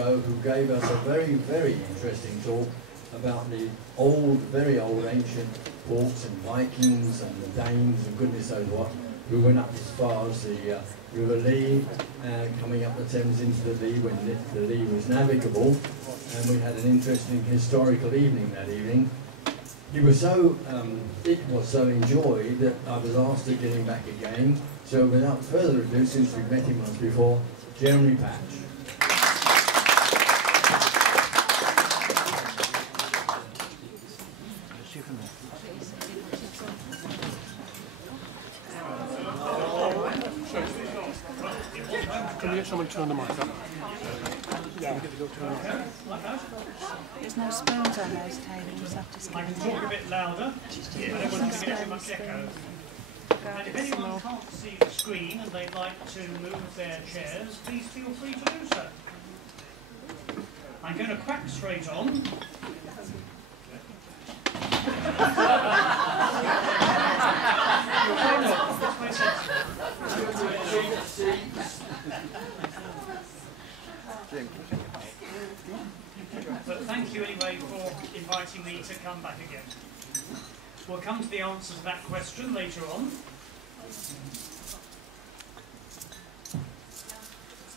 ago who gave us a very, very interesting talk about the old, very old ancient ports and Vikings and the Danes and goodness knows what, who went up as far as the River Lee, coming up the Thames into the Lee when the Lee was navigable, and we had an interesting historical evening that evening. It was so enjoyed that I was asked to get him back again. So without further ado, since we've met him once before, Jeremy Patch. Can we get someone to turn the mic up? Yeah. There's no spoons on those tables. I can talk a bit louder. I don't want to get too much echo. And if anyone can't see the screen and they'd like to move their chairs, please feel free to do so. I'm going to crack straight on. But thank you anyway for inviting me to come back again. We'll come to the answer to that question later on.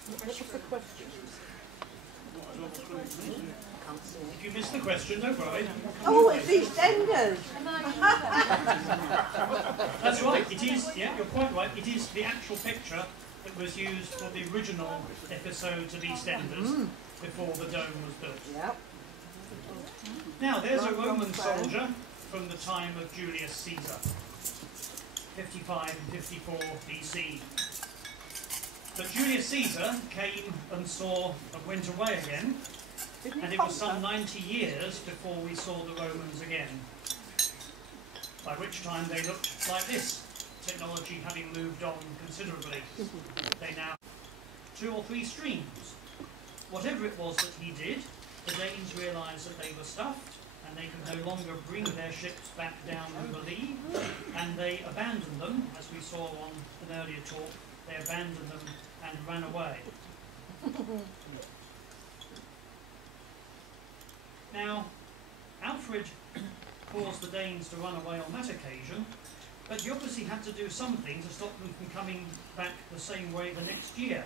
What was the question? If you missed the question, don't worry. Oh, it's EastEnders. That's right, it is, yeah, you're quite right, it is the actual picture that was used for the original episodes of EastEnders before the dome was built. Yep. Now, there's a Roman soldier from the time of Julius Caesar, 55 and 54 BC. But Julius Caesar came and went away again, and it was some 90 years before we saw the Romans again, by which time they looked like this, technology having moved on considerably. They now 2 or 3 streams. Whatever it was that he did, the Danes realised that they were stuffed, and they could no longer bring their ships back down River Lee, and they abandoned them, as we saw on an earlier talk. They abandoned them and ran away. Now, Alfred caused the Danes to run away on that occasion, but he obviously had to do something to stop them from coming back the same way the next year.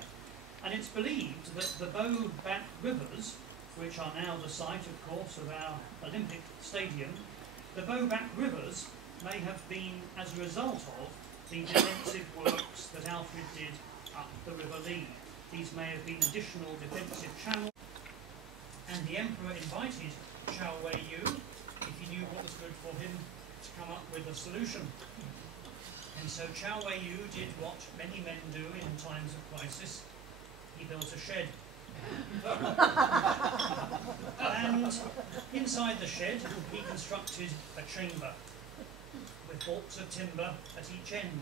And it's believed that the Bow-back rivers, which are now the site, of course, of our Olympic Stadium, the Bow-back rivers may have been as a result of the defensive works that Alfred did up the River Lee. These may have been additional defensive channels, and the Emperor invited Chow Wei-yu, if he knew what was good for him, to come up with a solution. And so Chow Wei-yu did what many men do in times of crisis. He built a shed. And inside the shed he constructed a chamber with balks of timber at each end.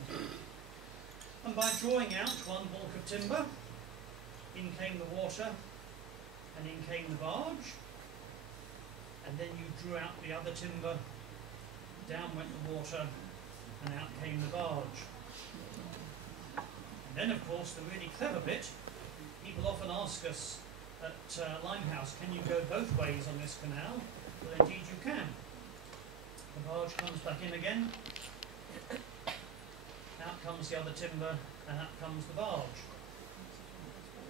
And by drawing out one balk of timber, in came the water, and in came the barge, and then you drew out the other timber, down went the water, and out came the barge. And then, of course, the really clever bit, people often ask us at Limehouse, can you go both ways on this canal? Well, indeed you can. The barge comes back in again, out comes the other timber, and out comes the barge.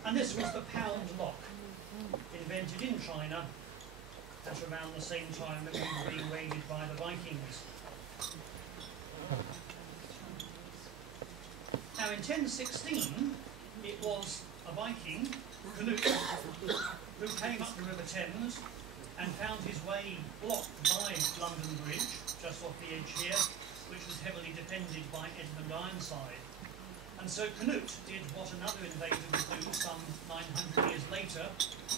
And this was the pound lock, invented in China at around the same time that we were being raided by the Vikings. Now in 1016, it was a Viking, Canute, who came up the River Thames and found his way blocked by London Bridge, just off the edge here, which was heavily defended by Edmund Ironside. And so Canute did what another invader would do some 900 years later,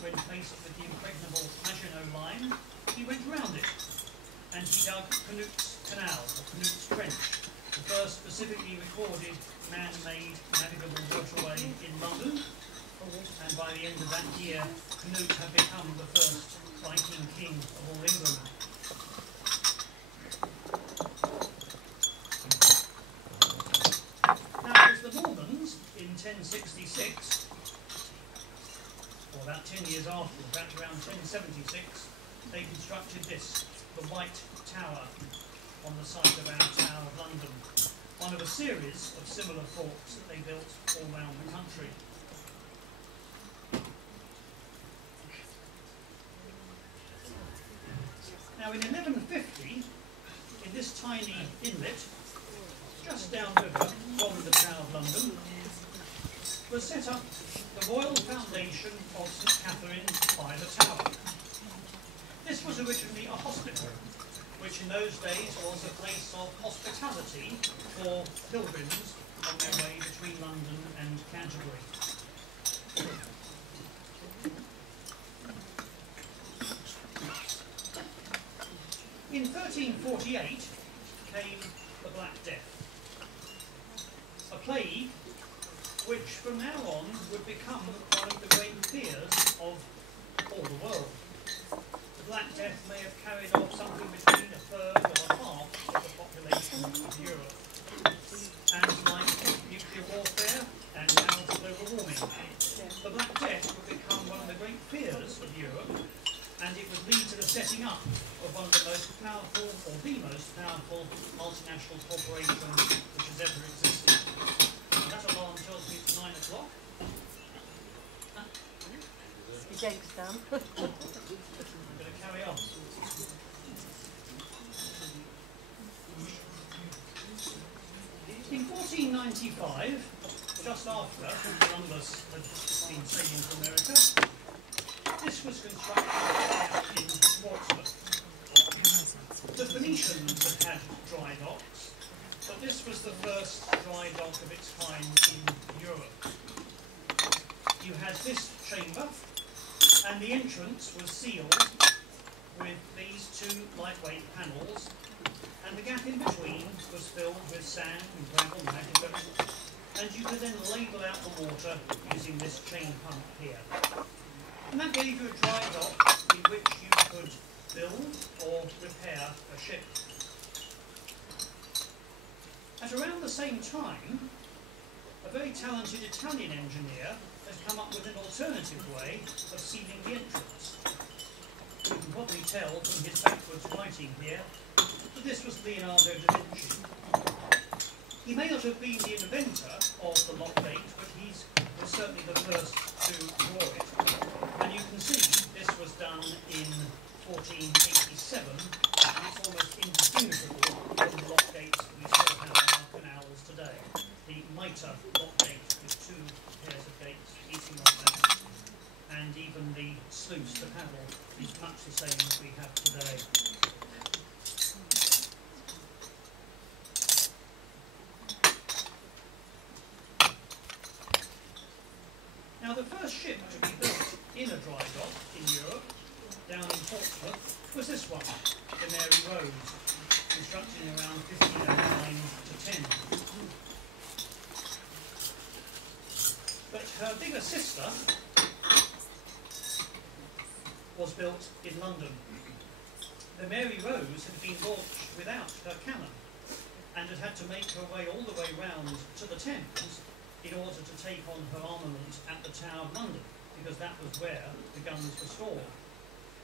when faced with the impregnable Maginot Line. He went round it, and he dug Canute's Canal, or Canute's Trench, the first specifically recorded man-made navigable waterway in London. And by the end of that year, Canute had become the first Viking king of all England. Now, it was the Normans in 1066, or about 10 years after, in fact around 1076, they constructed this, the White Tower, on the site of our Tower of London, one of a series of similar forts that they built all around the country. Now in 1150, in this tiny inlet, just downriver from the Tower of London, was set up the Royal Foundation of St Catherine by the Tower. This was originally a hospital, which in those days was a place of hospitality for pilgrims on their way between London and Canterbury. In 1348 came the Black Death, a plague which from now on would become one of the great fears of all the world. The Black Death may have carried off something between a third or a half of the population of Europe. And like nuclear warfare and now global warming, the Black Death would become one of the great fears of Europe, and it would lead to the setting up of one of the most powerful, or the most powerful, multinational corporations which has ever existed. And that alarm tells me it's 9 o'clock. His egg's done. I'm going to carry on. In 1495, just after Columbus had been sailing to America, this was constructed in Portsmouth. The Phoenicians had dry docks, but this was the first dry dock of its kind in Europe. You had this chamber, and the entrance was sealed with these two lightweight panels, and the gap in between was filled with sand and gravel and agate, and you could then ladle out the water using this chain pump here. And that gave you a dry dock in which you could build or repair a ship. At around the same time, a very talented Italian engineer has come up with an alternative way of sealing the entrance. You can probably tell from his backwards writing here that this was Leonardo da Vinci. He may not have been the inventor of the lock gate, but he was certainly the first to draw it. And you can see this was done in 1487, and it's almost indistinguishable from the lock gates we still have on our canals today. The mitre lock gate with two pairs of gates eating like that, and even the sluice, the paddle, is much the same as we have today. Now the first ship to be built in a dry dock in Europe, down in Portsmouth, was this one, the Mary Rose, constructed in around 1509 to 10. But her bigger sister was built in London. The Mary Rose had been launched without her cannon, and had had to make her way all the way round to the Thames in order to take on her armament at the Tower of London, because that was where the guns were stored.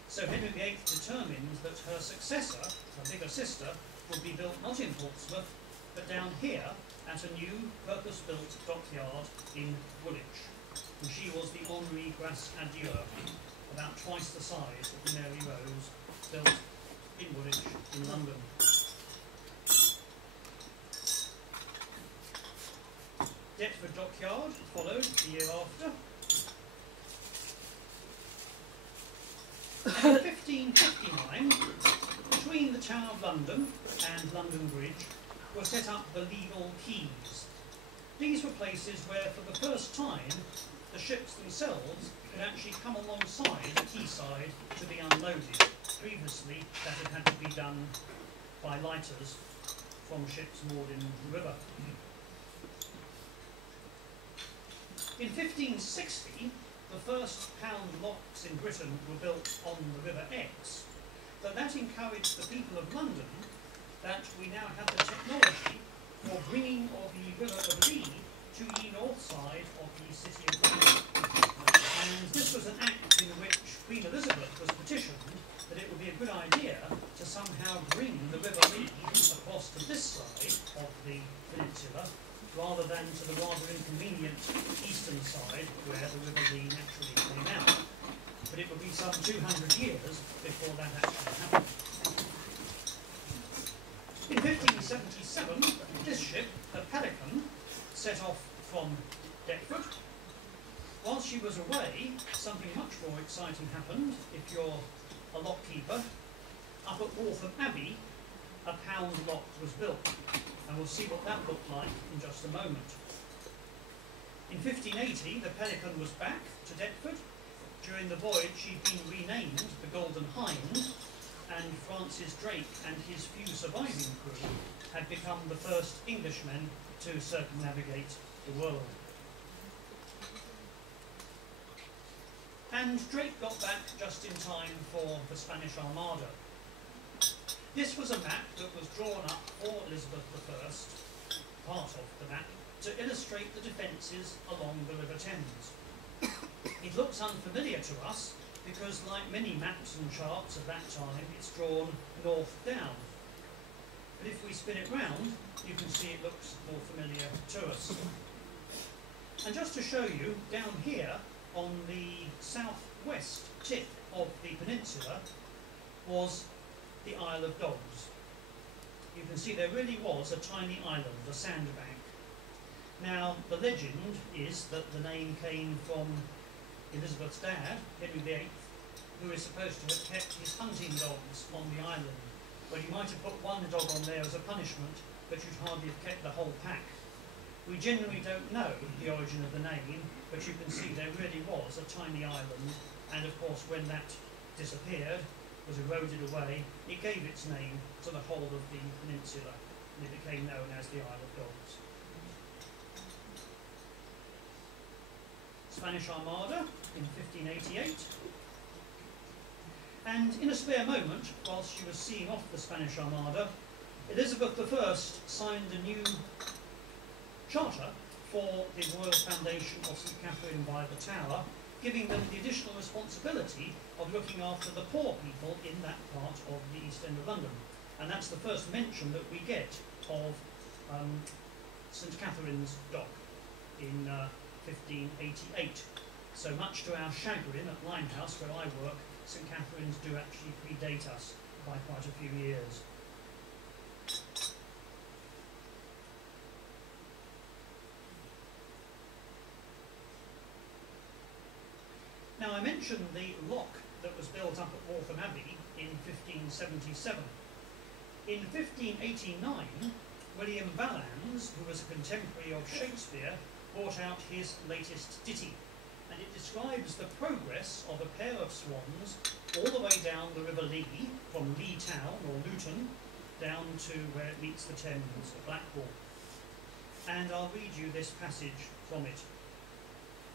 So Henry VIII determined that her successor, her bigger sister, would be built not in Portsmouth, but down here at a new purpose-built dockyard in Woolwich. And she was the Henri Grace Adieu, about twice the size of the Mary Rose, built in Woolwich in London. Deptford Dockyard followed the year after. And in 1559, between the Tower of London and London Bridge were set up the legal quays. These were places where, for the first time, the ships themselves could actually come alongside the quayside to be unloaded. Previously, that had had to be done by lighters from ships moored in the river. In 1560, the first pound locks in Britain were built on the River Exe, but that encouraged the people of London that we now have the technology for bringing of the River of Lee to the north side of the city of London. And this was an act in which Queen Elizabeth was petitioned that it would be a good idea to somehow bring the River Lee across to this side of the peninsula, rather than to the rather inconvenient eastern side where the River Lee naturally came out. But it would be some 200 years before that actually happened. In 1577, this ship, the Pelican, set off from Deptford. While she was away, something much more exciting happened. If you're a lockkeeper, up at Waltham Abbey, a pound lock was built, and we'll see what that looked like in just a moment. In 1580, the Pelican was back to Deptford. During the voyage, she'd been renamed the Golden Hind, and Francis Drake and his few surviving crew had become the first Englishmen to circumnavigate the world. And Drake got back just in time for the Spanish Armada. This was a map that was drawn up for Elizabeth I, part of the map, to illustrate the defences along the River Thames. It looks unfamiliar to us because, like many maps and charts of that time, it's drawn north down. But if we spin it round, you can see it looks more familiar to us. And just to show you, down here on the southwest tip of the peninsula was the Isle of Dogs. You can see there really was a tiny island, a sandbank. Now, the legend is that the name came from Elizabeth's dad, Henry VIII, who is supposed to have kept his hunting dogs on the island. Well, you might have put one dog on there as a punishment, but you'd hardly have kept the whole pack. We generally don't know the origin of the name, but you can see there really was a tiny island, and of course when that disappeared, was eroded away, it gave its name to the whole of the peninsula, and it became known as the Isle of Dogs. Spanish Armada in 1588, and in a spare moment, whilst she was seeing off the Spanish Armada, Elizabeth I signed a new charter for the Royal Foundation of St Catherine by the Tower, giving them the additional responsibility of looking after the poor people in that part of the East End of London. And that's the first mention that we get of St Catherine's dock in 1588. So much to our chagrin at Limehouse, where I work, St Catherine's do actually predate us by quite a few years. Now, I mentioned the lock that was built up at Waltham Abbey in 1577. In 1589, William Vallance, who was a contemporary of Shakespeare, brought out his latest ditty, and it describes the progress of a pair of swans all the way down the River Lee, from Lee Town, or Luton, down to where it meets the Thames at Blackwall. And I'll read you this passage from it.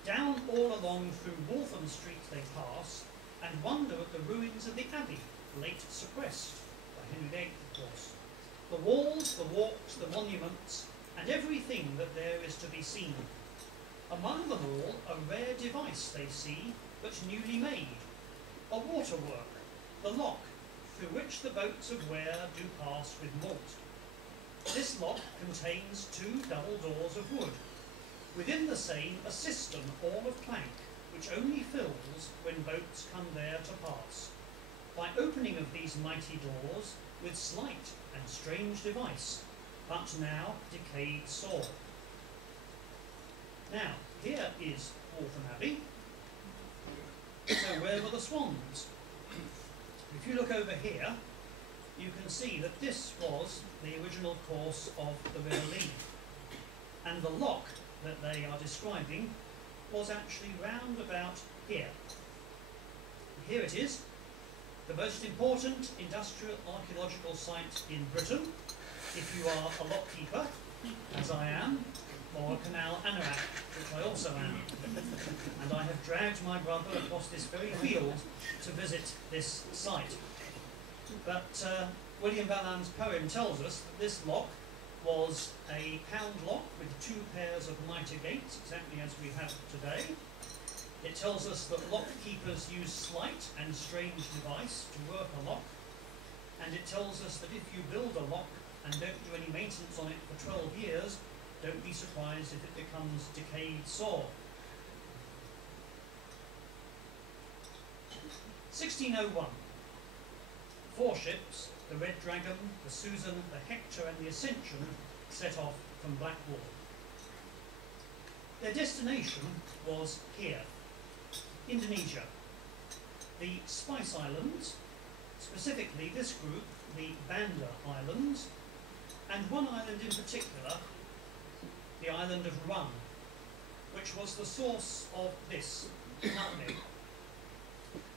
Down all along through Waltham Street they pass, and wonder at the ruins of the Abbey, late suppressed, by Henry VIII, of course. The walls, the walks, the monuments, and everything that there is to be seen. Among them all, a rare device they see, but newly made, a waterwork, the lock, through which the boats of Ware do pass with malt. This lock contains 2 double doors of wood, within the same a cistern all of plank, which only fills when boats come there to pass. By opening of these mighty doors, with slight and strange device, but now decayed sore. Now, here is Waltham Abbey. So where were the swans? If you look over here, you can see that this was the original course of the River Lee. And the lock that they are describing was actually round about here. Here it is, the most important industrial archaeological site in Britain, if you are a lockkeeper, as I am, or a canal anorak, which I also am. And I have dragged my brother across this very field to visit this site. But William Vallan's poem tells us that this lock was a pound lock with 2 pairs of mitre gates, exactly as we have today. It tells us that lock keepers use slight and strange device to work a lock, and it tells us that if you build a lock and don't do any maintenance on it for 12 years, don't be surprised if it becomes decayed sore. 1601. 4 ships, the Red Dragon, the Susan, the Hector and the Ascension, set off from Blackwall. Their destination was here, Indonesia. The Spice Islands, specifically this group, the Banda Islands, and one island in particular, the island of Rum, which was the source of this, nutmeg.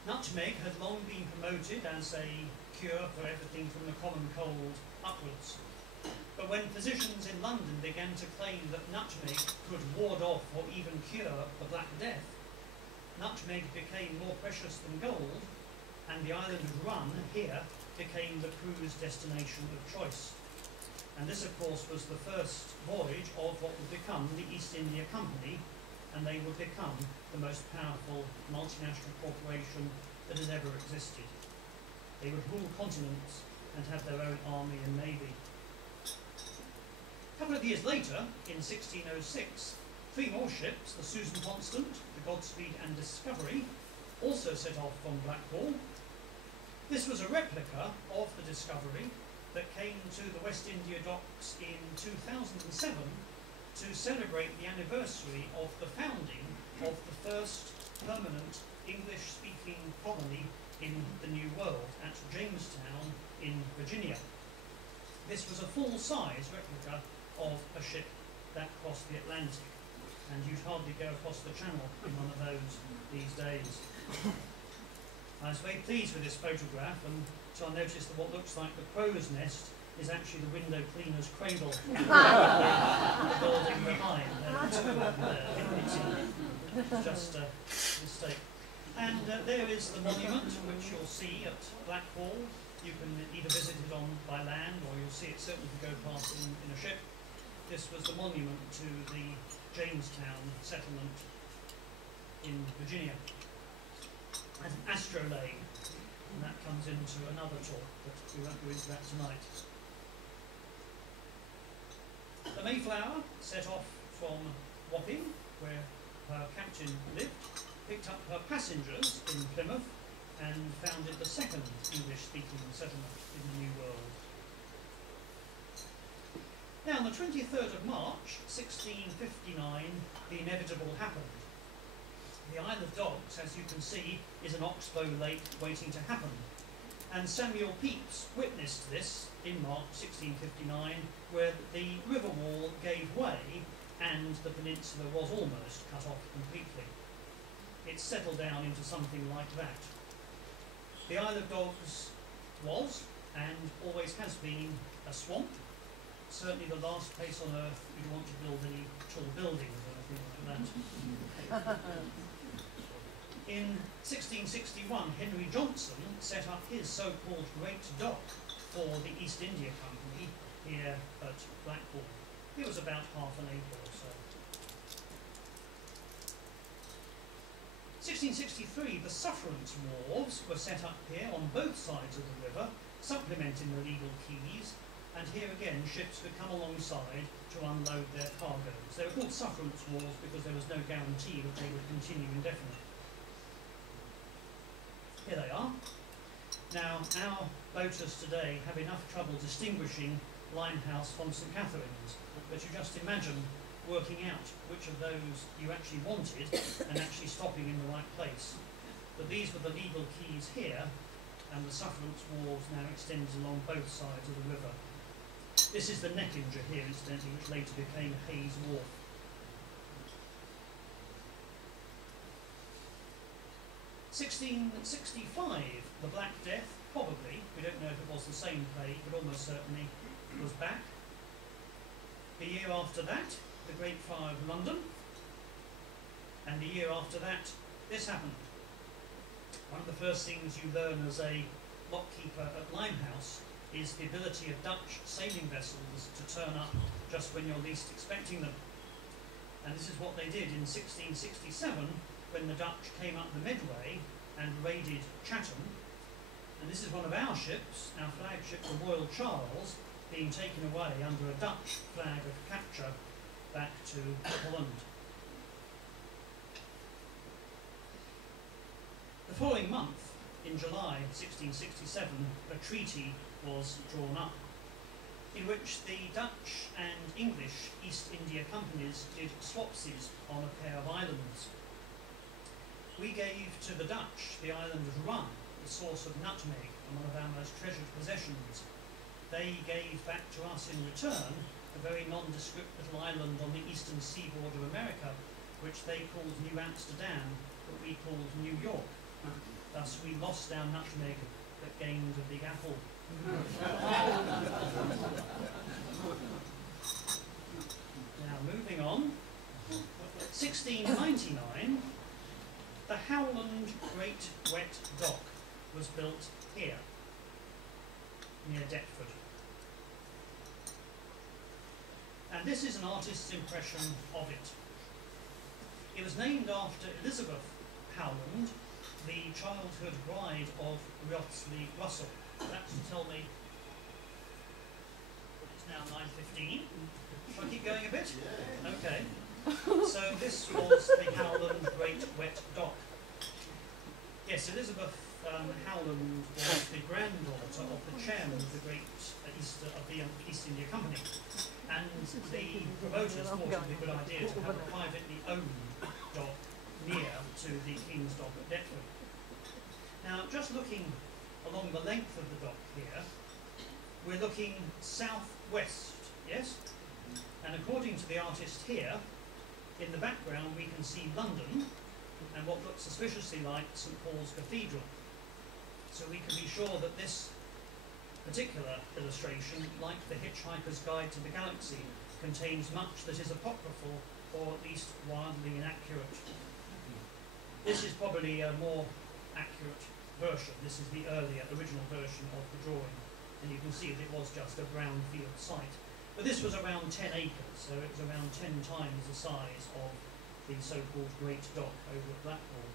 Nutmeg had long been promoted as a cure for everything from the common cold upwards. But when physicians in London began to claim that nutmeg could ward off or even cure the Black Death, nutmeg became more precious than gold, and the island of Run, here, became the cruise destination of choice. And this, of course, was the first voyage of what would become the East India Company, and they would become the most powerful multinational corporation that has ever existed. They would rule continents and have their own army and navy. A couple of years later, in 1606, 3 more ships, the Susan Constant, the Godspeed and Discovery, also set off from Blackwall. This was a replica of the Discovery that came to the West India docks in 2007 to celebrate the anniversary of the founding of the first permanent English-speaking colony in the New World at Jamestown in Virginia. This was a full-size replica of a ship that crossed the Atlantic, and you'd hardly go across the channel in one of those these days. I was very pleased with this photograph until I noticed that what looks like the crow's nest is actually the window cleaner's cradle in the building behind. There are 2 of them there. It's just a mistake. And there is the monument, which you'll see at Blackwall. You can either visit it by land, or you'll see it certainly if you go past in a ship. This was the monument to the Jamestown settlement in Virginia. As an astrolabe, and that comes into another talk, but we won't go into that tonight. The Mayflower set off from Wapping, where her captain lived, picked up her passengers in Plymouth, and founded the second English-speaking settlement in the New World. Now, on the 23rd of March, 1659, the inevitable happened. The Isle of Dogs, as you can see, is an oxbow lake waiting to happen. And Samuel Pepys witnessed this in March 1659, where the river wall gave way and the peninsula was almost cut off completely. It settled down into something like that. The Isle of Dogs was, and always has been, a swamp. Certainly the last place on earth you'd want to build any tall buildings or anything like that. In 1661, Henry Johnson set up his so-called Great Dock for the East India Company here at Blackwall. It was about half an acre or so. 1663, the Sufferance Wharves were set up here on both sides of the river, supplementing the legal quays, and here again ships would come alongside to unload their cargoes. They were called Sufferance Wharves because there was no guarantee that they would continue indefinitely. Here they are. Now, our boaters today have enough trouble distinguishing Limehouse from St Catherine's, but you just imagine working out which of those you actually wanted and actually stopping in the right place. But these were the legal quays here, and the Sufferance Wharves now extends along both sides of the river. This is the Neckinger here, incidentally, which later became Hayes Wharf. 1665, the Black Death, probably, we don't know if it was the same plague, but almost certainly was back. The year after that, the Great Fire of London, and the year after that, this happened. One of the first things you learn as a lockkeeper at Limehouse is the ability of Dutch sailing vessels to turn up just when you're least expecting them. And this is what they did in 1667. when the Dutch came up the Medway and raided Chatham. And this is one of our ships, our flagship, the Royal Charles, being taken away under a Dutch flag of capture back to Holland. The following month, in July 1667, a treaty was drawn up, in which the Dutch and English East India companies did swapsies on a pair of islands. We gave to the Dutch the island of Rum, the source of nutmeg and one of our most treasured possessions. They gave back to us in return a very nondescript little island on the eastern seaboard of America, which they called New Amsterdam, but we called New York. Thus we lost our nutmeg, but gained a big apple. Now moving on, 1699, the Howland Great Wet Dock was built here, near Deptford. And this is an artist's impression of it. It was named after Elizabeth Howland, the childhood bride of Wriothesley Russell. That's to tell me it's now 9:15. Shall I keep going a bit? Okay. So this was the Howland Great Wet Dock. Yes, Elizabeth Howland was the granddaughter of the chairman of the East India Company, and the promoters thought it would be a good idea to have a privately owned dock near to the King's Dock at Deptford. Now, just looking along the length of the dock here, we're looking southwest, yes? And according to the artist here, in the background we can see London and what looks suspiciously like St Paul's Cathedral. So we can be sure that this particular illustration, like the Hitchhiker's Guide to the Galaxy, contains much that is apocryphal or at least wildly inaccurate. This is probably a more accurate version. This is the earlier, original version of the drawing, and you can see that it was just a brownfield site. But this was around 10 acres, so it was around 10 times the size of the so-called Great Dock over at Blackwall.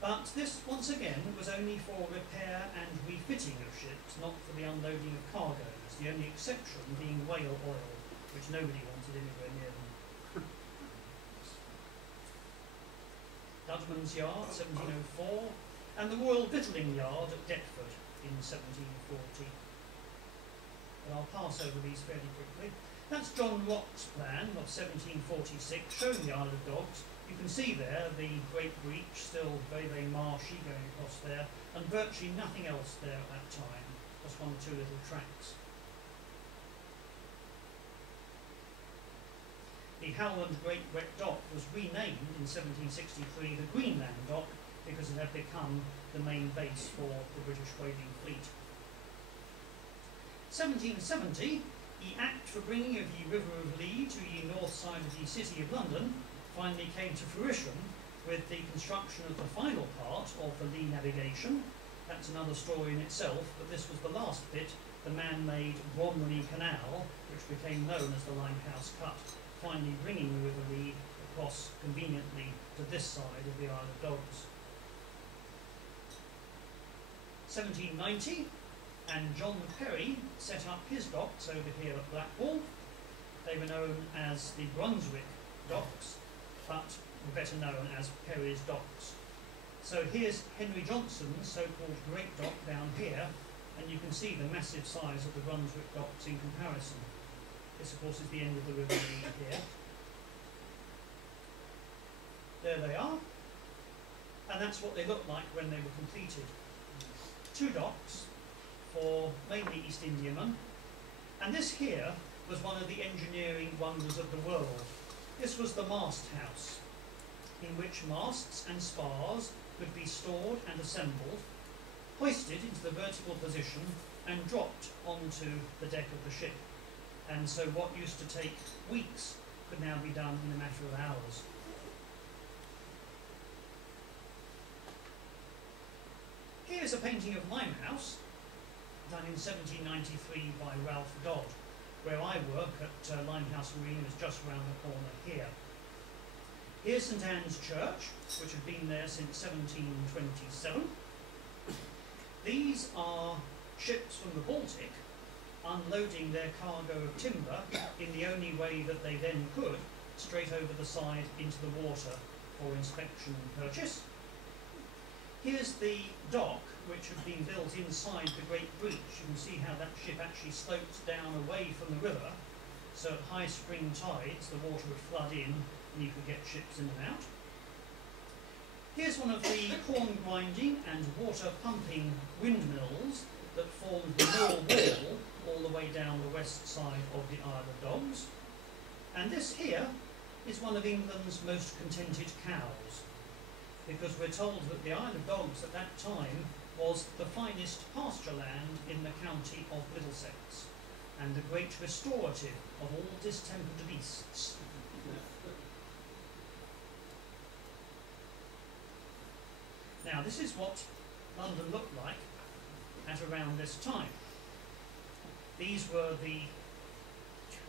But this, once again, was only for repair and refitting of ships, not for the unloading of cargoes, the only exception being whale oil, which nobody wanted anywhere near them. Dudman's Yard, 1704, and the Royal Victualling Yard at Deptford in 1740. But I'll pass over these fairly quickly. That's John Rock's plan of 1746, showing the Isle of Dogs. You can see there the Great Breach, still very, very marshy going across there, and virtually nothing else there at that time, just one or two little tracks. The Howland Great Wet Dock was renamed in 1763 the Greenland Dock because it had become the main base for the British whaling fleet. 1770, the Act for bringing of ye River of Lee to ye north side of the City of London finally came to fruition with the construction of the final part of the Lee navigation. That's another story in itself, but this was the last bit, the man-made Bromley Canal, which became known as the Limehouse Cut, finally bringing the River Lee across conveniently to this side of the Isle of Dogs. 1790, and John Perry set up his docks over here at Blackwall. They were known as the Brunswick Docks, but were better known as Perry's Docks. So here's Henry Johnson's so-called Great Dock down here, and you can see the massive size of the Brunswick Docks in comparison. This, of course, is the end of the River Lee here. There they are, and that's what they looked like when they were completed. 2 docks for mainly East Indiamen, and this here was one of the engineering wonders of the world. This was the mast house, in which masts and spars could be stored and assembled, hoisted into the vertical position and dropped onto the deck of the ship. And so what used to take weeks could now be done in a matter of hours. Here's a painting of Limehouse, done in 1793 by Ralph Dodd, where I work at Limehouse Marine, is just round the corner here. Here's St Anne's Church, which had been there since 1727. These are ships from the Baltic unloading their cargo of timber in the only way that they then could, straight over the side into the water for inspection and purchase. Here's the dock, which had been built inside the Great Breach. You can see how that ship actually sloped down away from the river, so at high spring tides the water would flood in and you could get ships in and out. Here's one of the corn grinding and water pumping windmills that formed the mill wall all the way down the west side of the Isle of Dogs. And this here is one of England's most contented cows, because we're told that the Isle of Dogs at that time was the finest pasture land in the county of Middlesex, and the great restorative of all distempered beasts. Now, this is what London looked like at around this time. These were the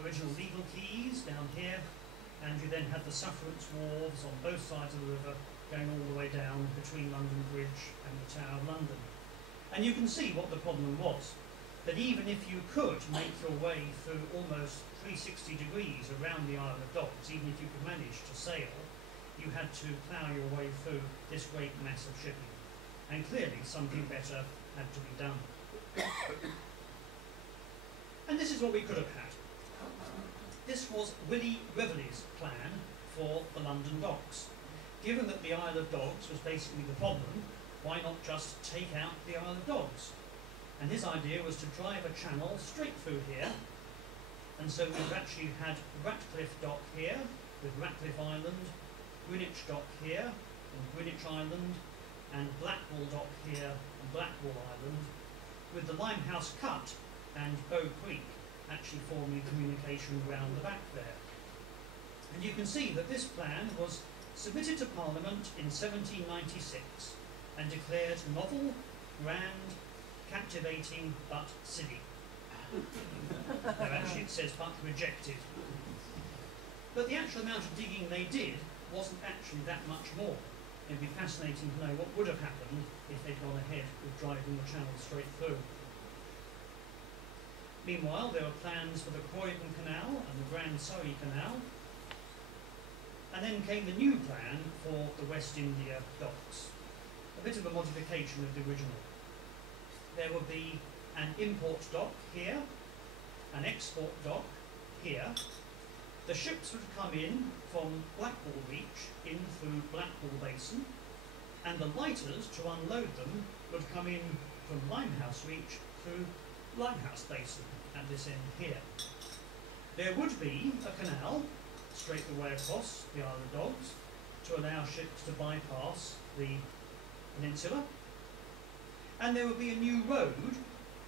original legal quays down here, and you then had the suffragets wharves on both sides of the river going all the way down between London Bridge and the Tower of London. And you can see what the problem was, that even if you could make your way through almost 360 degrees around the Isle of Dogs, even if you could manage to sail, you had to plough your way through this great mass of shipping. And clearly something better had to be done. And this is what we could have had. This was Willie Reveley's plan for the London docks. Given that the Isle of Dogs was basically the problem, why not just take out the Isle of Dogs? And his idea was to drive a channel straight through here, and so we've actually had Ratcliffe Dock here, with Ratcliffe Island, Greenwich Dock here, and Greenwich Island, and Blackwall Dock here, and Blackwall Island, with the Limehouse Cut and Bow Creek actually forming communication round the back there. And you can see that this plan was submitted to Parliament in 1796 and declared novel, grand, captivating, but silly. No, actually it says but rejected. But the actual amount of digging they did wasn't actually that much more. It'd be fascinating to know what would have happened if they'd gone ahead with driving the channel straight through. Meanwhile, there were plans for the Croydon Canal and the Grand Surrey Canal, and then came the new plan for the West India docks. A bit of a modification of the original. There would be an import dock here, an export dock here. The ships would come in from Blackwall Reach in through Blackwall Basin, and the lighters to unload them would come in from Limehouse Reach through Limehouse Basin at this end here. There would be a canal straight the way across the Isle of Dogs to allow ships to bypass the peninsula, and there would be a new road,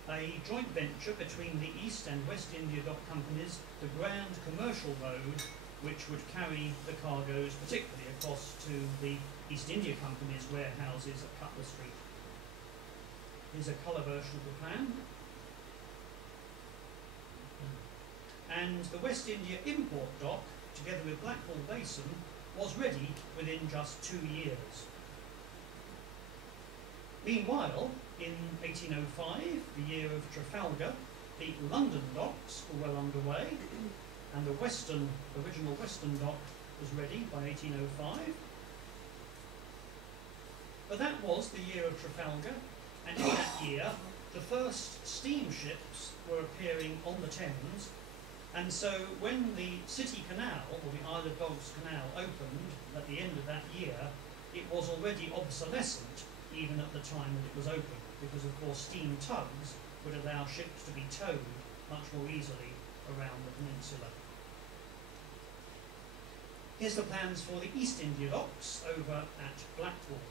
a joint venture between the East and West India Dock Companies, the Grand Commercial Road, which would carry the cargoes particularly across to the East India Company's warehouses at Cutler Street. Here's a colour version of the plan. And the West India Import Dock, together with Blackwall Basin, was ready within just 2 years. Meanwhile, in 1805, the year of Trafalgar, the London docks were well underway, and the original Western dock was ready by 1805. But that was the year of Trafalgar, and in that year, the first steamships were appearing on the Thames, and so when the City Canal, or the Isle of Dogs Canal, opened at the end of that year, it was already obsolescent even at the time that it was open, because of course steam tugs would allow ships to be towed much more easily around the peninsula. Here's the plans for the East India docks over at Blackwall.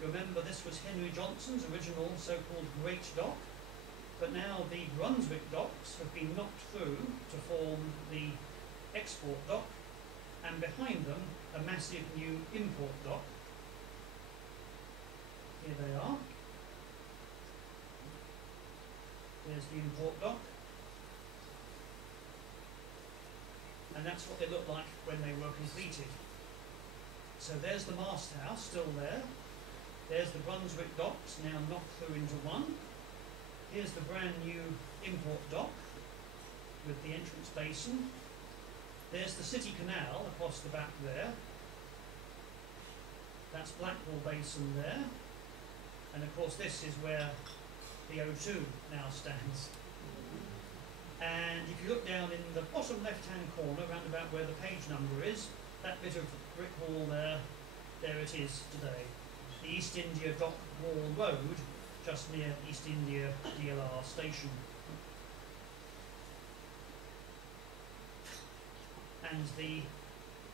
You remember this was Henry Johnson's original so-called Great Dock, but now the Brunswick docks have been knocked through to form the export dock, and behind them a massive new import dock. Here they are. There's the import dock. And that's what they looked like when they were completed. So there's the mast house still there. There's the Brunswick docks now knocked through into one. Here's the brand new import dock with the entrance basin. There's the city canal across the back there. That's Blackwall Basin there. And of course this is where the O2 now stands. And if you look down in the bottom left-hand corner, round about where the page number is, that bit of brick wall there, there it is today. The East India Dock Wall Road, just near East India DLR station. And the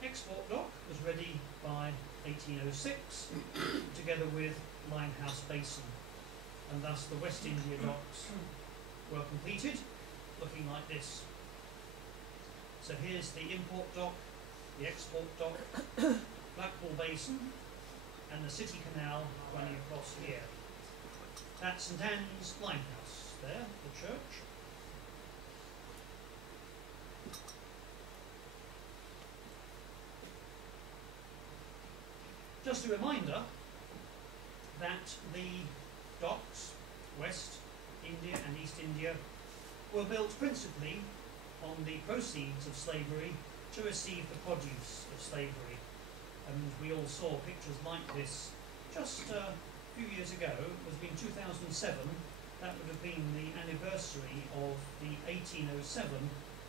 export dock was ready by 1806, together with Limehouse Basin. And thus the West India docks were completed, looking like this. So here's the import dock, the export dock, Blackwall Basin, and the city canal running across here. That's St Anne's Limehouse there, the church. Just a reminder that the docks, West India and East India, were built principally on the proceeds of slavery to receive the produce of slavery. And we all saw pictures like this just a few years ago. It was in 2007. That would have been the anniversary of the 1807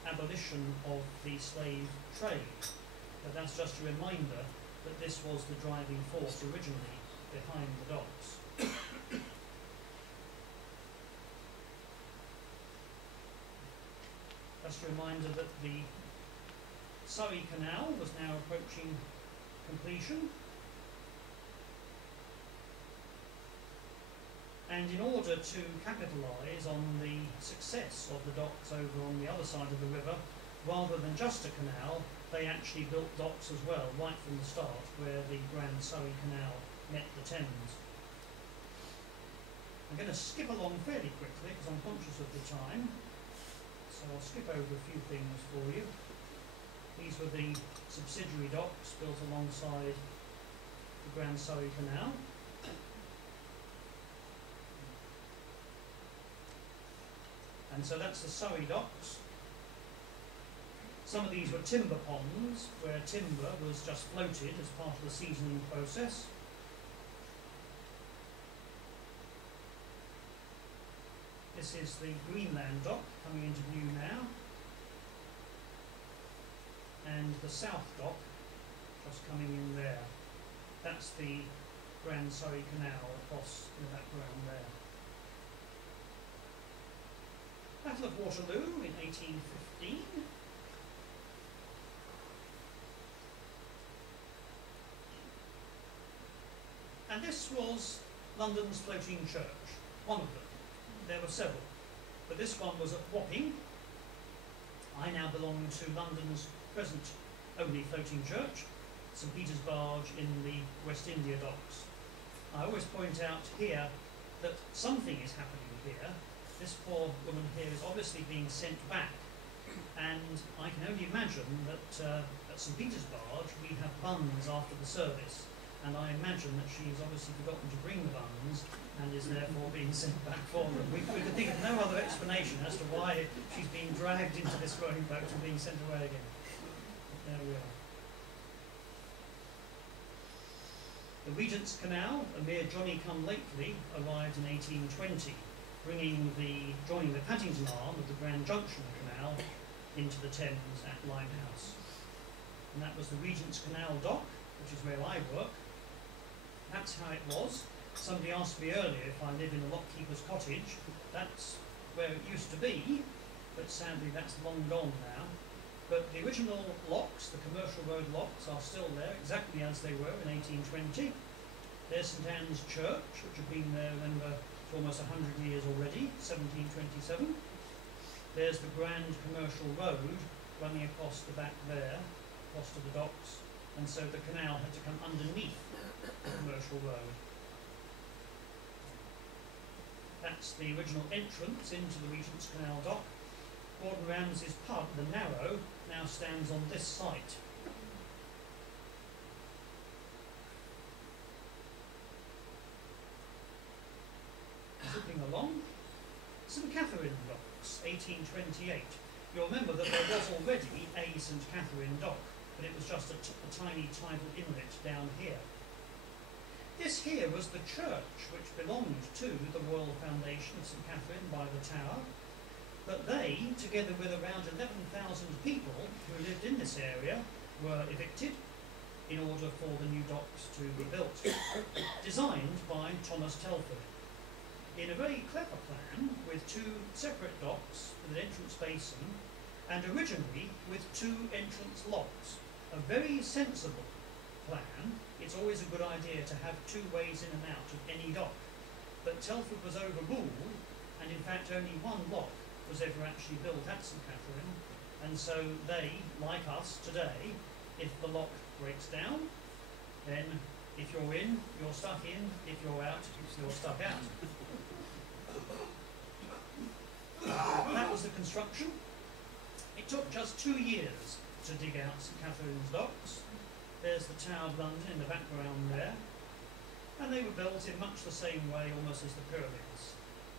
abolition of the slave trade. But that's just a reminder that this was the driving force originally behind the docks. Just a reminder that the Surrey Canal was now approaching completion. And in order to capitalise on the success of the docks over on the other side of the river, rather than just a canal, they actually built docks as well, right from the start, where the Grand Surrey Canal met the Thames. I'm going to skip along fairly quickly because I'm conscious of the time. So I'll skip over a few things for you. These were the subsidiary docks built alongside the Grand Surrey Canal. And so that's the Surrey docks. Some of these were timber ponds, where timber was just floated as part of the seasoning process. This is the Greenland dock coming into view now. And the South dock just coming in there. That's the Grand Surrey Canal across in the background there. Battle of Waterloo in 1815. And this was London's floating church, one of them. There were several, but this one was at Wapping. I now belong to London's present only floating church, St Peter's Barge in the West India docks. I always point out here that something is happening here. This poor woman here is obviously being sent back, and I can only imagine that at St Peter's Barge we have buns after the service. And I imagine that she's obviously forgotten to bring the buns and is therefore being sent back for them. We could think of no other explanation as to why she's being dragged into this rowing boat and being sent away again. But there we are. The Regent's Canal, a mere Johnny-come-lately, arrived in 1820, joining the Paddington arm of the Grand Junction Canal into the Thames at Limehouse. And that was the Regent's Canal dock, which is where I work. That's how it was. Somebody asked me earlier if I live in a lockkeeper's cottage. That's where it used to be, but sadly that's long gone now. But the original locks, the commercial road locks, are still there, exactly as they were in 1820. There's St Anne's Church, which had been there, remember, for almost 100 years already, 1727. There's the Grand Commercial Road running across the back there, across to the docks, and so the canal had to come underneath the commercial road. That's the original entrance into the Regent's Canal dock. Gordon Ramsay's pub, the Narrow, now stands on this site. Catherine docks, 1828. You'll remember that there was already a St Catherine dock, but it was just a tiny tidal inlet down here. This here was the church which belonged to the Royal Foundation of St Catherine by the Tower, but they, together with around 11,000 people who lived in this area, were evicted in order for the new docks to be built, designed by Thomas Telford, in a very clever plan with two separate docks with an entrance basin and originally with two entrance locks. A very sensible plan. It's always a good idea to have two ways in and out of any dock. But Telford was overruled, and in fact only one lock was ever actually built at St Catherine, and so they, like us today, if the lock breaks down, then if you're in, you're stuck in, if you're out, you're stuck out. That was the construction. It took just 2 years to dig out St Catherine's docks. There's the Tower of London in the background there. And they were built in much the same way almost as the pyramids,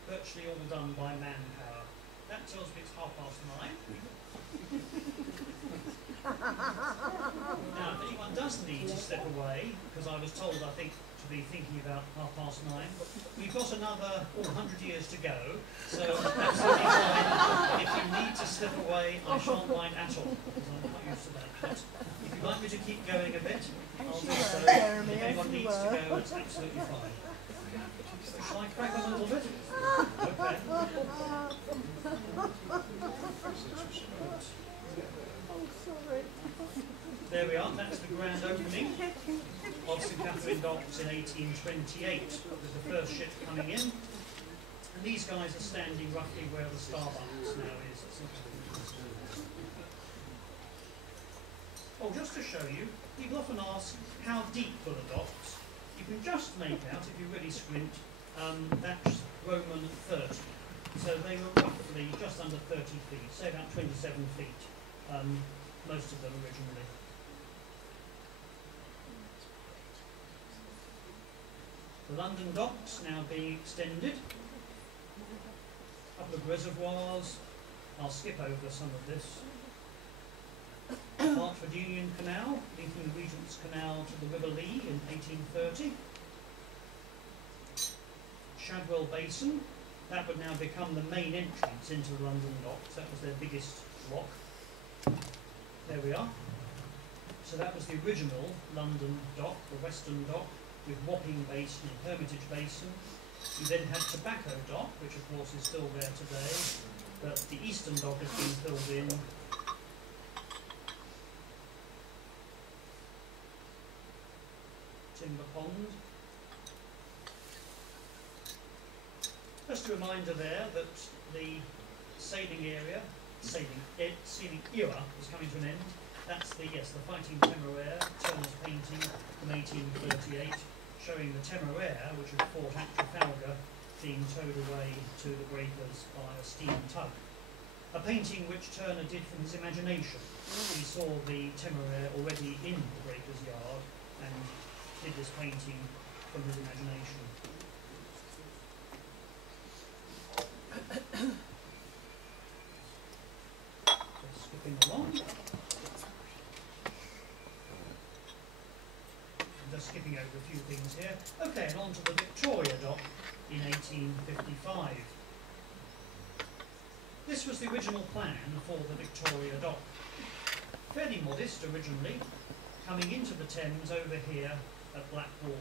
virtually all done by manpower. That tells me it's 9:30. Now, if anyone does need to step away, because I was told, I think, to be thinking about 9:30, we've got another 100 years to go, so absolutely fine. If you need to step away, I shan't mind at all, because I'm not used to that. But if you'd like me to keep going a bit, I'll do so. If anyone needs to go, it's absolutely fine. Shall I crack on a little bit? Okay. There we are, that's the grand opening of St Catherine Docks in 1828, with the first ship coming in. And these guys are standing roughly where the Starbucks now is at St Catherine's. Oh, just to show you, people often ask, how deep were the docks? You can just make out, if you really squint, that's Roman 30. So they were roughly just under 30 feet, say about 27 feet, most of them originally. The London docks now being extended. A couple of reservoirs. I'll skip over some of this. Hertford Union Canal, linking the Regent's Canal to the River Lee in 1830. Shadwell Basin, that would now become the main entrance into the London docks. That was their biggest lock. There we are. So that was the original London dock, the Western dock, with Wapping Basin and Hermitage Basin. You then had Tobacco Dock, which of course is still there today, but the Eastern Dock has been filled in. Timber Pond. Just a reminder there that the sailing area, sailing era is coming to an end. That's the Fighting Temeraire, Turner's painting from 1838, showing the Temeraire, which had fought at Trafalgar, being towed away to the breakers by a steam tug. A painting which Turner did from his imagination. He saw the Temeraire already in the breakers' yard and did this painting from his imagination. Just skipping along. Just skipping over a few things here. Okay, and on to the Victoria Dock in 1855. This was the original plan for the Victoria Dock. Fairly modest originally, coming into the Thames over here at Blackwall.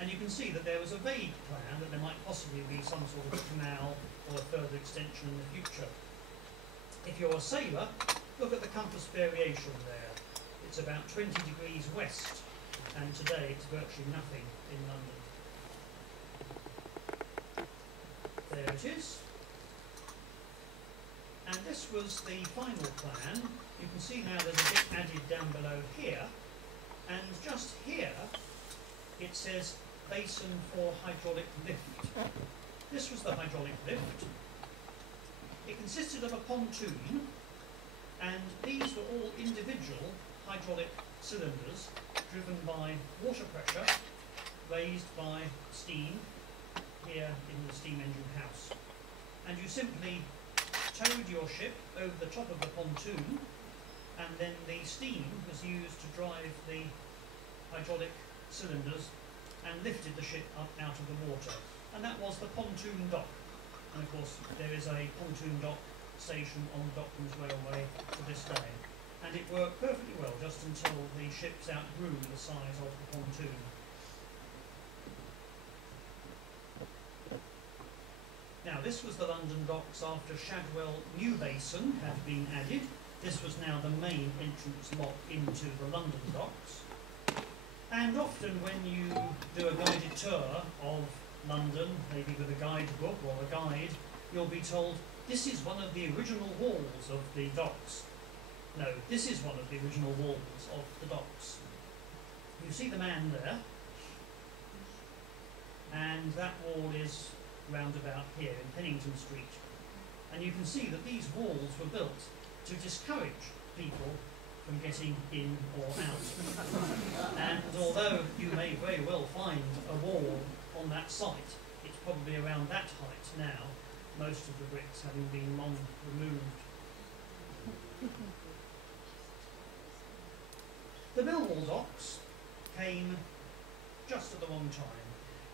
And you can see that there was a vague plan that there might possibly be some sort of canal or a further extension in the future. If you're a sailor, look at the compass variation there. It's about 20 degrees west, and today it's virtually nothing in London. There it is. And this was the final plan. You can see now there's a bit added down below here, and just here it says basin for hydraulic lift. This was the hydraulic lift. It consisted of a pontoon, and these were all individual hydraulic cylinders driven by water pressure raised by steam here in the steam engine house. and you simply towed your ship over the top of the pontoon, and then the steam was used to drive the hydraulic cylinders and lifted the ship up out of the water. And that was the pontoon dock. And of course there is a pontoon dock station on the Docklands Railway to this day. And it worked perfectly well just until the ships outgrew the size of the pontoon. Now this was the London docks after Shadwell New Basin had been added. This was now the main entrance lock into the London docks. And often when you do a guided tour of London, maybe with a guidebook or a guide, you'll be told this is one of the original walls of the docks. No, this is one of the original walls of the docks. You see the man there, and that wall is round about here in Pennington Street. And you can see that these walls were built to discourage people from getting in or out. And although you may very well find a wall on that site, it's probably around that height now, most of the bricks having been long removed. The Millwall docks came just at the wrong time,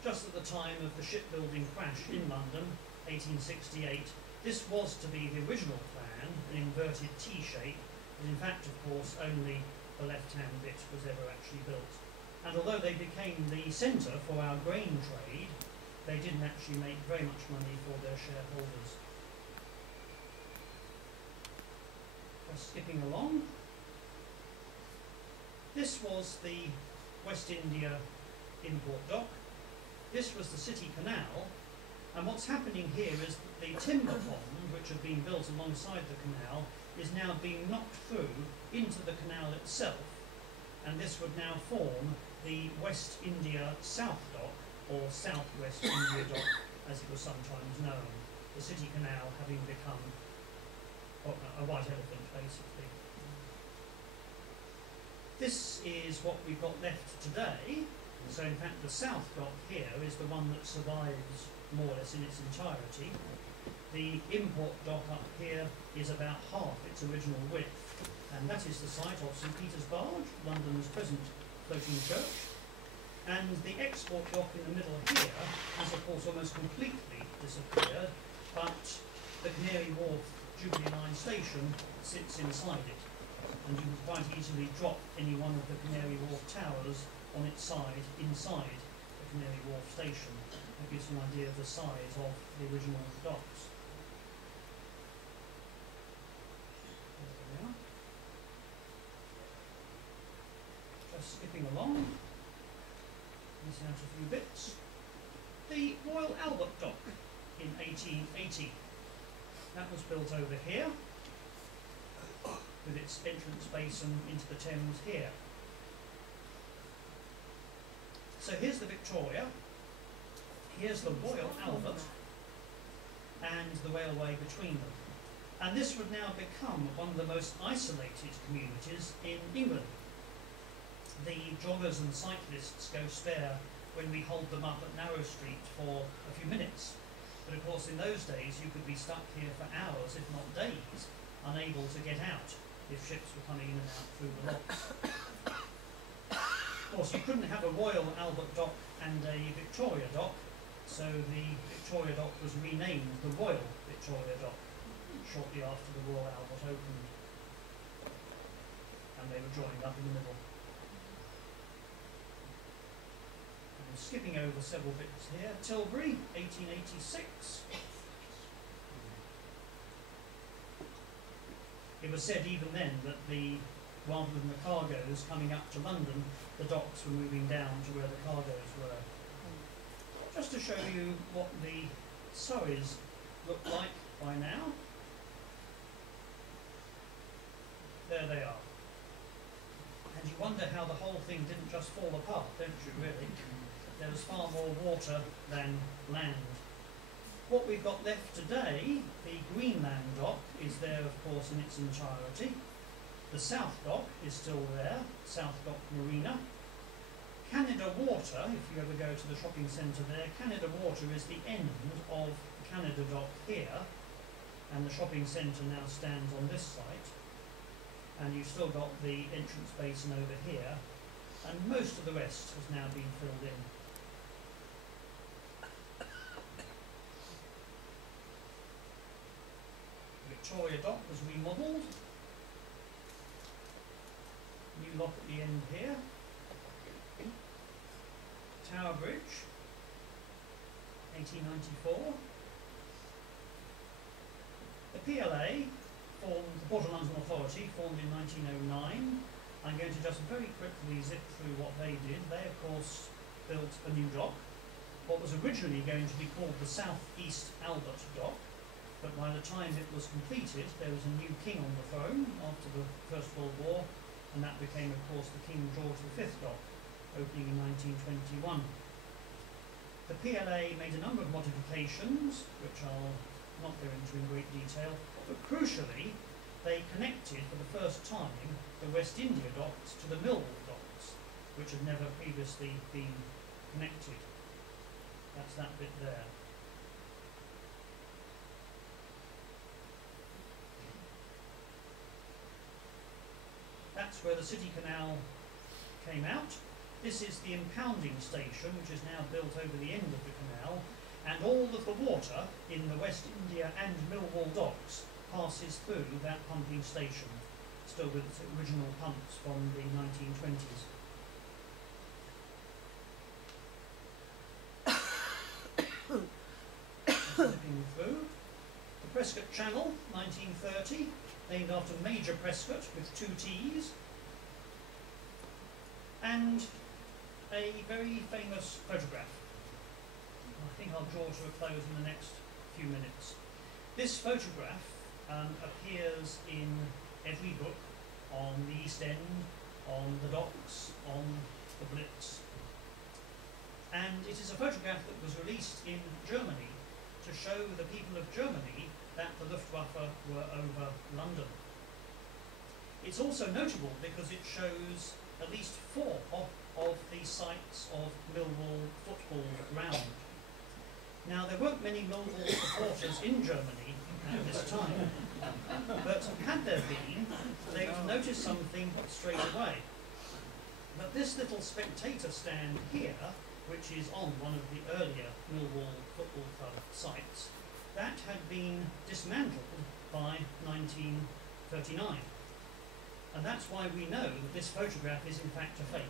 just at the time of the shipbuilding crash in London, 1868. This was to be the original plan, an inverted T-shape, but in fact, of course, only the left-hand bit was ever actually built. And although they became the centre for our grain trade, they didn't actually make very much money for their shareholders. Just skipping along. This was the West India import dock. This was the City Canal, and what's happening here is that the timber pond, which had been built alongside the canal, is now being knocked through into the canal itself, and this would now form the West India South Dock, or South West India Dock, as it was sometimes known, the City Canal having become a white elephant, basically. This is what we've got left today. So in fact the South Dock here is the one that survives more or less in its entirety. The import dock up here is about half its original width, and that is the site of St Peter's Barge, London's present floating church. And the export dock in the middle here has of course almost completely disappeared, but the Canary Wharf Jubilee Line station sits inside it, and you can quite easily drop any one of the Canary Wharf towers on its side inside the Canary Wharf station. That gives you an idea of the size of the original docks. There we are. Just skipping along, missing out a few bits. The Royal Albert Dock in 1880. That was built over here, with its entrance basin into the Thames here. So here's the Victoria, here's the Royal Albert, and the railway between them. And this would now become one of the most isolated communities in England. The joggers and cyclists go spare when we hold them up at Narrow Street for a few minutes. But of course in those days you could be stuck here for hours, if not days, unable to get out if ships were coming in and out through the locks. Of course, you couldn't have a Royal Albert Dock and a Victoria Dock, so the Victoria Dock was renamed the Royal Victoria Dock shortly after the Royal Albert opened, and they were joined up in the middle. And skipping over several bits here, Tilbury, 1886. It was said even then that rather than the cargoes coming up to London, the docks were moving down to where the cargoes were. Just to show you what the Surreys look like by now. There they are. And you wonder how the whole thing didn't just fall apart, don't you, really? There was far more water than land. What we've got left today, the Greenland Dock, is there, of course, in its entirety. The South Dock is still there, South Dock Marina. Canada Water, if you ever go to the shopping centre there, Canada Water is the end of Canada dock here, and the shopping centre now stands on this site, and you've still got the entrance basin over here, and most of the rest has now been filled in. Victoria Dock was remodelled. New lock at the end here. Tower Bridge, 1894. The PLA, formed, the Port of London Authority, formed in 1909. I'm going to just very quickly zip through what they did. They, of course, built a new dock, what was originally going to be called the South East Albert Dock, but by the time it was completed, there was a new king on the throne after the First World War, and that became, of course, the King George V dock, opening in 1921. The PLA made a number of modifications, which I'll not go into in great detail, but crucially, they connected for the first time the West India docks to the Millwall docks, which had never previously been connected. That's that bit there. That's where the City Canal came out. This is the impounding station, which is now built over the end of the canal, and all of the water in the West India and Millwall docks passes through that pumping station, still with its original pumps from the 1920s. Zipping through. The Prescott Channel, 1930, named after Major Prescott with 2 T's. And a very famous photograph. I think I'll draw to a close in the next few minutes. This photograph appears in every book on the East End, on the docks, on the Blitz. And it is a photograph that was released in Germany to show the people of Germany that the Luftwaffe were over London. It's also notable because it shows at least 4 of the sites of Millwall football ground. Now, there weren't many Millwall supporters in Germany at this time, but had there been, they would have noticed something straight away. But this little spectator stand here, which is on one of the earlier Millwall Football Club sites, that had been dismantled by 1939. And that's why we know that this photograph is in fact a fake.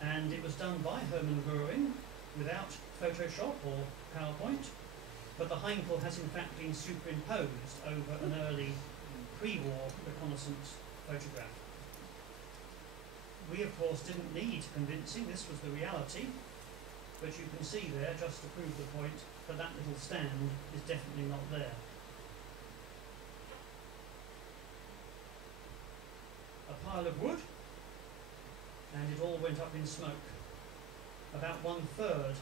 And it was done by Hermann Goering without Photoshop or PowerPoint, but the Heinkel has in fact been superimposed over an early pre-war reconnaissance photograph. We, of course, didn't need convincing, this was the reality, but you can see there, just to prove the point, that that little stand is definitely not there. A pile of wood, and it all went up in smoke. About 1/3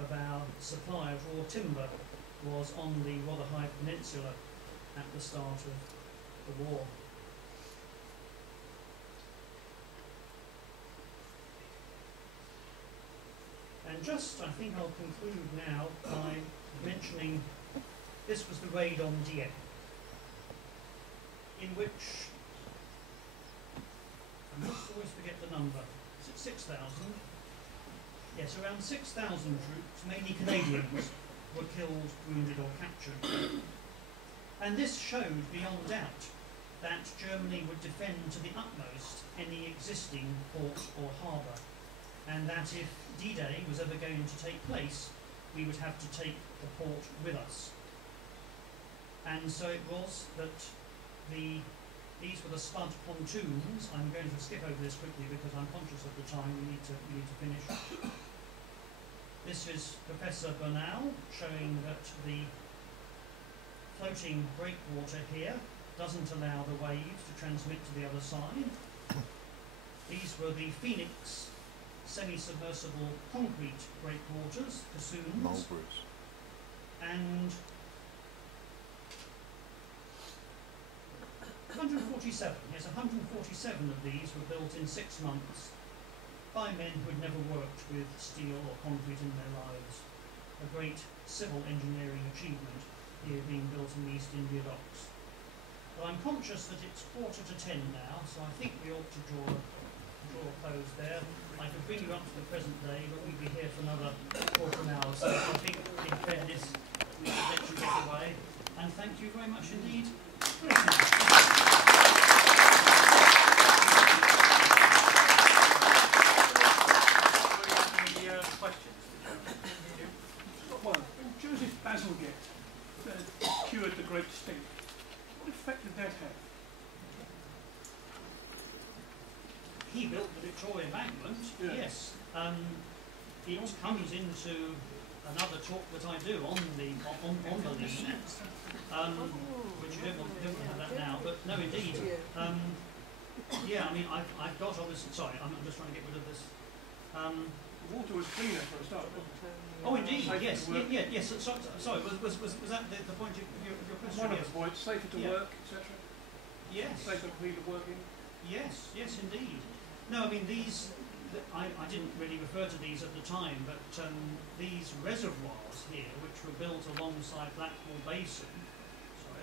of our supply of raw timber was on the Rotherhithe Peninsula at the start of the war. And just, I think I'll conclude now by mentioning this was the raid on Dieppe, in which, I must always forget the number, is it 6,000? Yes, around 6,000 troops, mainly Canadians, were killed, wounded or captured. And this showed beyond doubt that Germany would defend to the utmost any existing port or harbour, and that if D-Day was ever going to take place, we would have to take the port with us. And so it was that these were the spud pontoons. I'm going to skip over this quickly because I'm conscious of the time. We need to finish. This is Professor Bernal showing that the floating breakwater here doesn't allow the waves to transmit to the other side. These were the Phoenix semi-submersible concrete breakwaters, bassoons, Mulberries. and 147, yes, 147 of these were built in 6 months by men who had never worked with steel or concrete in their lives. a great civil engineering achievement here being built in the East India Docks. But I'm conscious that it's 9:45 now, so I think we ought to draw a close there. I could bring you up to the present day, but we'd be here for another quarter of an hour, so I think in fairness we should let you get away. And thank you very much indeed. Well, Joseph Bazalgette cured the Great Stink. What effect did that have? He built the Victoria Embankment, Yeah. yes. It comes into another talk that I do on the lean, which you don't want to have that now, but no, indeed. Yeah, I mean, I've got obviously. Sorry, I'm just trying to get rid of this. The water was cleaner for a start. Oh, indeed, Safer yes, to work. yes. Sorry, was that the point of your question? One of Yes. the points, safer to Yeah. work, etc. Yes. Safer for people to work in. Yes, yes, indeed. No, I mean I didn't really refer to these at the time, but these reservoirs here, which were built alongside Blackwall Basin. Sorry,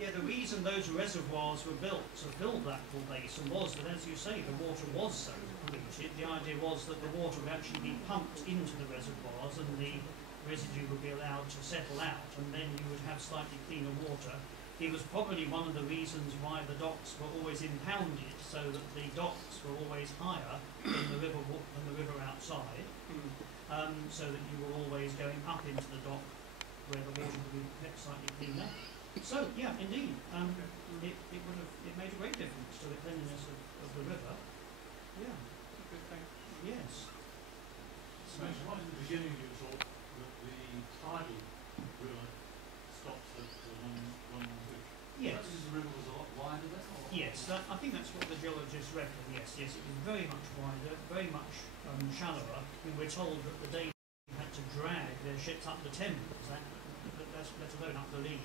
yeah, the reason those reservoirs were built to fill Blackwall Basin was that, as you say, the water was so polluted. The idea was that the water would actually be pumped into the reservoirs, and the residue would be allowed to settle out, and then you would have slightly cleaner water. It was probably one of the reasons why the docks were always impounded, so that the docks were always higher than the river outside, so that you were always going up into the dock where the water would be kept slightly cleaner. So yeah, indeed, it made a great difference to the cleanliness of the river. Yeah. Good thing. Yes. So right at the beginning you thought that the tidal river stops at one bridge. Yes. The river was a lot wider then? Or? Yes, I think that's what the geologists reckon. Yes, it was very much wider, very much shallower. I mean, we're told that the Danes had to drag their ships up the Thames, let alone up the Lee.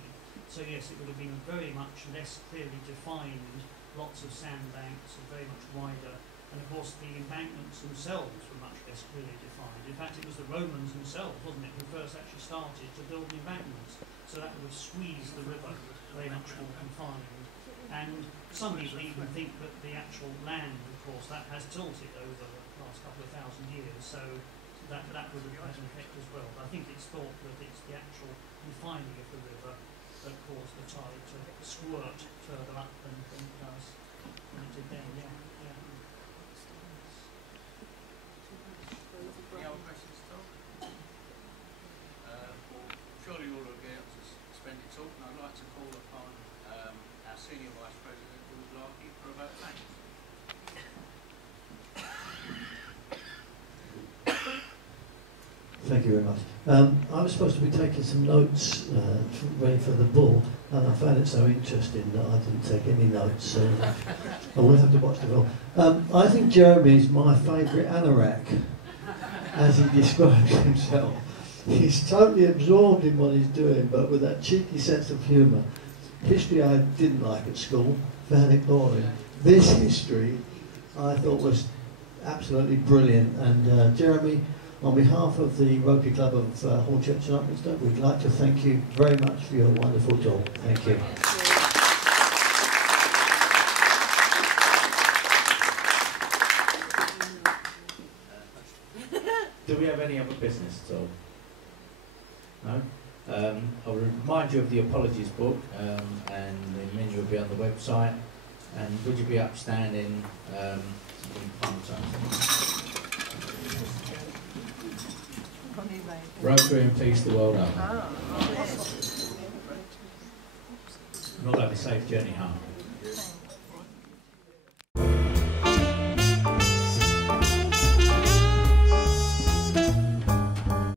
So yes, it would have been very much less clearly defined, lots of sandbanks, and very much wider. And of course, the embankments themselves were much less clearly defined. In fact, it was the Romans themselves, wasn't it, who first actually started to build the embankments. So that would have squeezed the river very much more confined. And some people even think that the actual land, of course, that has tilted over the last couple of thousand years. So that would have had an effect as well. But I think it's thought that it's the actual confining of the river that caused the tide to squirt further up than it does when it did then. Yeah. Any other questions at all? Surely you all agree it was a splendid talk, and I'd like to call upon our Senior Vice President, George Larkey, for a vote of thanks. Thank you very much. I was supposed to be taking some notes ready for the ball, and I found it so interesting that I didn't take any notes, so I will have to watch the film. I think Jeremy's my favourite anorak, as he describes himself. He's totally absorbed in what he's doing, but with that cheeky sense of humour. History I didn't like at school, found it boring. This history I thought was absolutely brilliant, and Jeremy, on behalf of the Rotary Club of Hornchurch and Upminster, we'd like to thank you very much for your wonderful talk. Thank you. Do we have any other business at all? No? I'll remind you of the apologies book, and the menu will be on the website. And would you be upstanding Rotary and Peace the World Over. And all have a safe journey home.